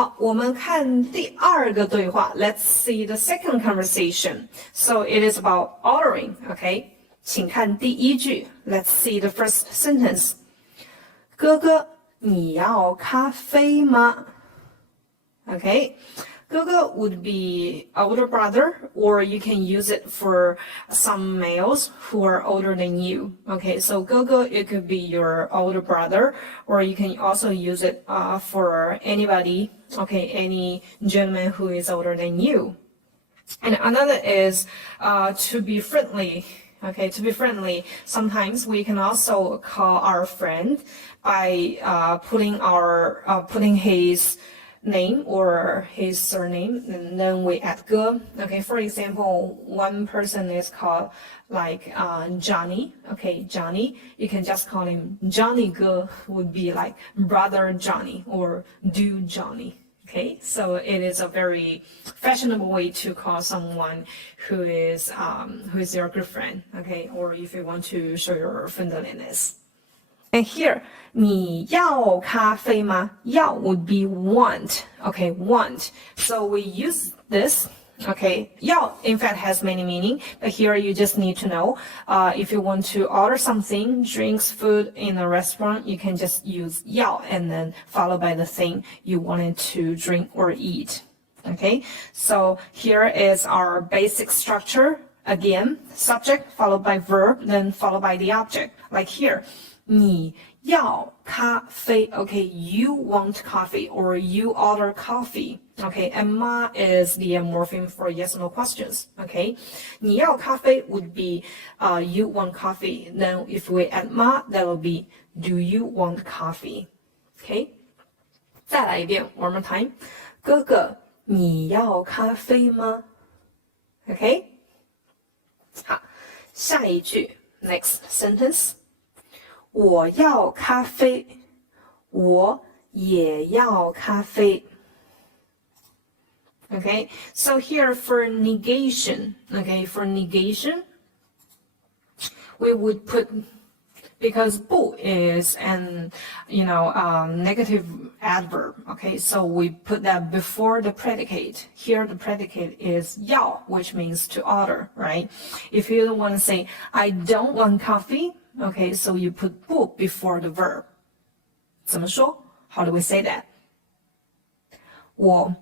好，我们看第二个对话。Let's see the second conversation. So it is about ordering. Okay. 请看第一句。Let's see the first sentence. 哥哥，你要咖啡吗？ Okay. 哥哥 would be older brother, or you can use it for some males who are older than you. Okay, so 哥哥 it could be your older brother, or you can also use it for anybody, okay, any gentleman who is older than you. And another is to be friendly. Okay, to be friendly, sometimes we can also call our friend by putting his name or his surname, and then we add 哥. Okay, for example, one person is called like Johnny. Okay, Johnny, you can just call him Johnny 哥 would be like brother Johnny or dude Johnny. Okay, so it is a very fashionable way to call someone who is your good friend. Okay, or if you want to show your friendliness. And here, 你要咖啡吗？要 would be want. Okay, want. So we use this. Okay, 要 in fact has many meaning, but here you just need to know if you want to order something, drinks, food in a restaurant, you can just use 要 and then followed by the thing you wanted to drink or eat. Okay, so here is our basic structure. Again, subject followed by verb, then followed by the object. Like here. 你要咖啡 Okay, you want coffee or you order coffee. Okay, and ma is the morpheme for yes or no questions. Okay, 你要咖啡 would be you want coffee. Then if we add ma, that will be do you want coffee? Okay, 再来一遍 one more time. 哥哥，你要咖啡吗 Okay, 好，下一句 next sentence. 我要咖啡，我也要咖啡。Okay, so here for negation, okay, for negation, we would put, because 不 is an, negative adverb, okay, so we put that before the predicate. Here the predicate is 要, which means to order, right? If you don't want to say, I don't want coffee, okay, so you put 不 before the verb. 怎么说? How do we say that? 我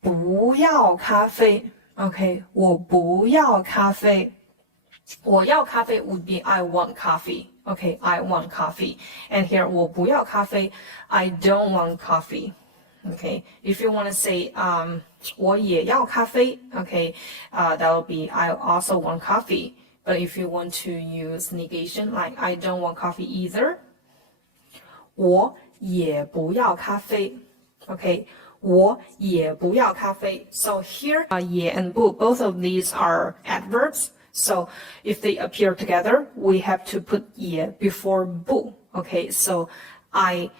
不要咖啡 Okay, 我不要咖啡我要咖啡 would be I want coffee. Okay, I want coffee. And here 我不要咖啡 I don't want coffee. Okay, if you want to say 我也要咖啡 Okay, that will be I also want coffee. But if you want to use negation, like I don't want coffee either, 我也不要咖啡 Okay, 我也不要咖啡 So here, 也 and 不, both of these are adverbs. So if they appear together, we have to put 也 before 不 Okay, so I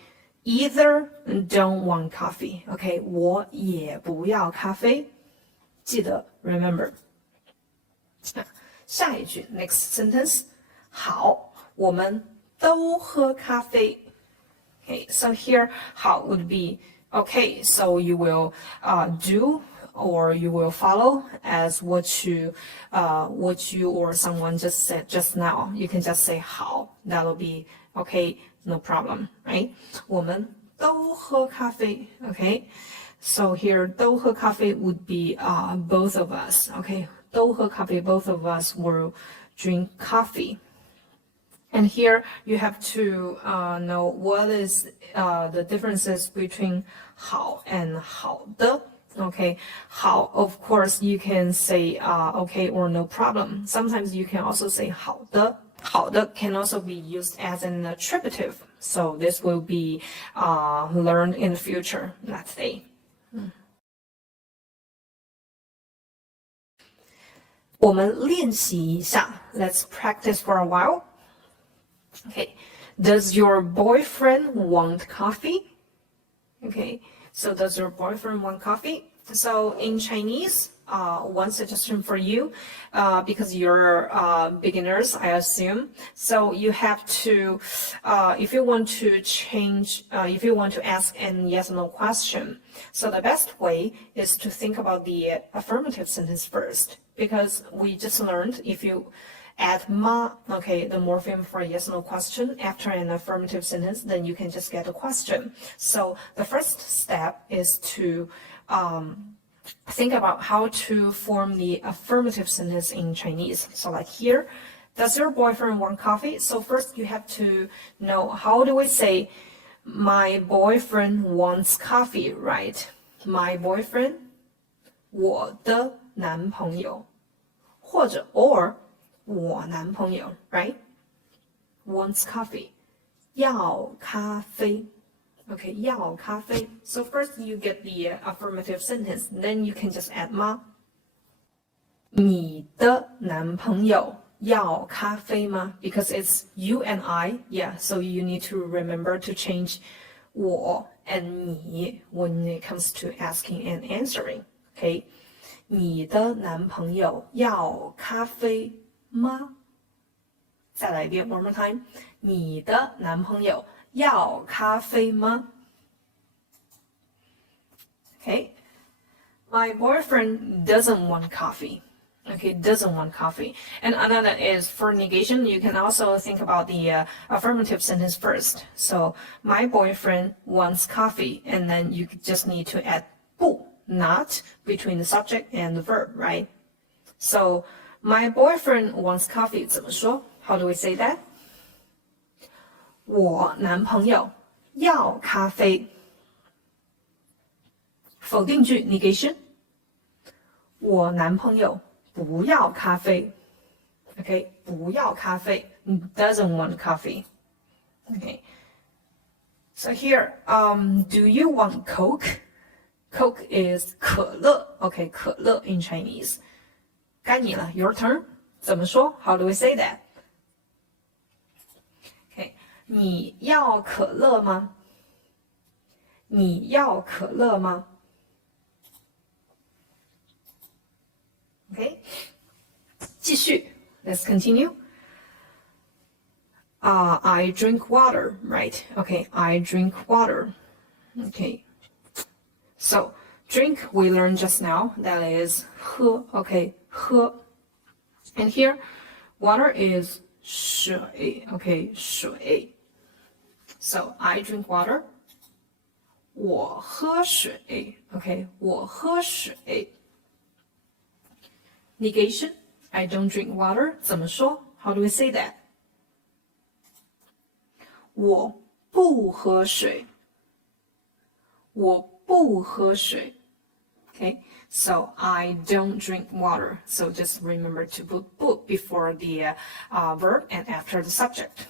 either don't want coffee. Okay, 我也不要咖啡记得 remember. 下一句 next sentence 好我们都喝咖啡 Okay, so here 好 would be okay, so you will do or you will follow as what you or someone just said just now. You can just say 好 that will be okay, no problem, right? 我们都喝咖啡 Okay, so here 都喝咖啡 would be both of us. Okay, 都喝咖啡 both of us will drink coffee. And here you have to know what is the differences between 好 and 好的 Okay, 好 of course you can say okay or no problem. Sometimes you can also say 好的 好的 can also be used as an attributive. So this will be learned in the future, let's say. 我们练习一下 Let's practice for a while. Okay, does your boyfriend want coffee? Okay, so does your boyfriend want coffee? So in Chinese, one suggestion for you, because you're beginners, I assume. So you have to, if you want to change, if you want to ask an yes or no question, so the best way is to think about the affirmative sentence first, because we just learned if you add ma, okay, the morpheme for a yes or no question after an affirmative sentence, then you can just get a question. So the first step is to think about how to form the affirmative sentence in Chinese. So like here, does your boyfriend want coffee? So first you have to know, how do we say my boyfriend wants coffee, right? My boyfriend, 我的男朋友，或者 or 我男朋友 right? Wants coffee. 要咖啡. Okay, 要咖啡. So first you get the affirmative sentence, then you can just add ma. 你的男朋友要咖啡吗? Because it's you and I, yeah, so you need to remember to change 我 and 你 when it comes to asking and answering. Okay, 你的男朋友要咖啡吗？再来一遍 one more time. 你的男朋友要咖啡吗？ Okay, my boyfriend doesn't want coffee. Okay, doesn't want coffee. And another is for negation, you can also think about the affirmative sentence first. So my boyfriend wants coffee, and then you just need to add 不 not between the subject and the verb, right? So my boyfriend wants coffee 怎么说? How do we say that? 我男朋友要咖啡。否定句 negation. 我男朋友不要咖啡。Okay, 不要咖啡 doesn't want coffee. Okay. So here, do you want Coke? Coke is 可乐. Okay, 可乐 in Chinese. 该你了 your turn. 怎么说? How do we say that? Okay, 你要可乐吗？你要可乐吗？ Okay, 继续 let's continue. I drink water, right? Okay, I drink water. Okay, so drink we learned just now, that is 喝, okay, 喝. And here, water is 水, okay, 水. So I drink water. 我喝水, okay, 我喝水. Negation, I don't drink water. 怎么说? How do we say that? 我不喝水。我不喝水。Okay, so I don't drink water. So just remember to put 不 before the verb and after the subject.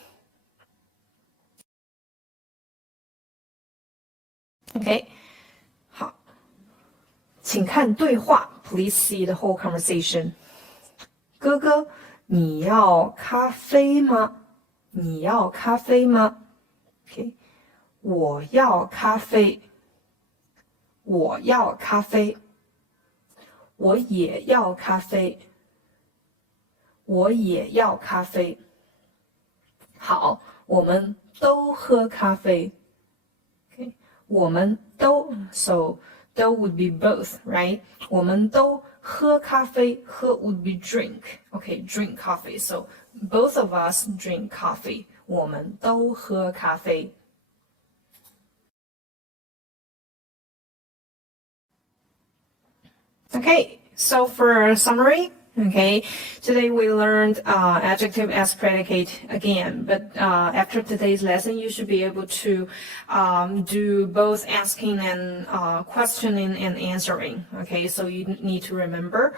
Okay, 好，请看对话。Please see the whole conversation. 哥哥，你要咖啡吗？你要咖啡吗？ Okay, 我要咖啡。我要咖啡。我也要咖啡。我也要咖啡。好，我们都喝咖啡。Okay, 我们都 so都 would be both, right? 我们都喝咖啡，喝 would be drink. Okay, drink coffee. So both of us drink coffee. 我们都喝咖啡。Okay, so for summary, okay, today we learned adjective as predicate again, but after today's lesson, you should be able to do both asking and questioning and answering. Okay, so you need to remember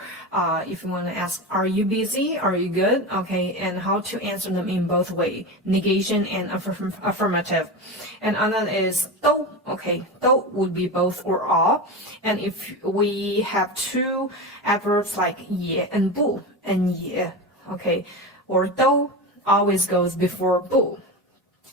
if you want to ask, are you busy? Are you good? Okay, and how to answer them in both ways, negation and affirmative. And another is 都. Okay, 都 would be both or all. And if we have two adverbs like 也 and 不 and 也, okay, or 都 always goes before 不.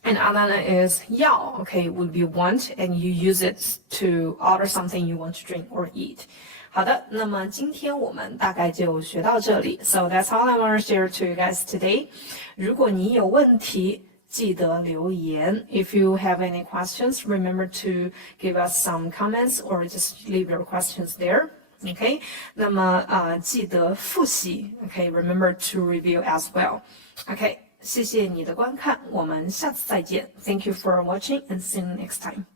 And another is 要 okay, would be want, and you use it to order something you want to drink or eat. 好的，那么今天我们大概就学到这里。So that's all I want to share to you guys today. 如果你有问题，记得留言。If you have any questions, remember to give us some comments or just leave your questions there. Okay? 那么记得复习。Okay? Remember to review as well. Okay? 谢谢你的观看，我们下次再见。Thank you for watching and see you next time.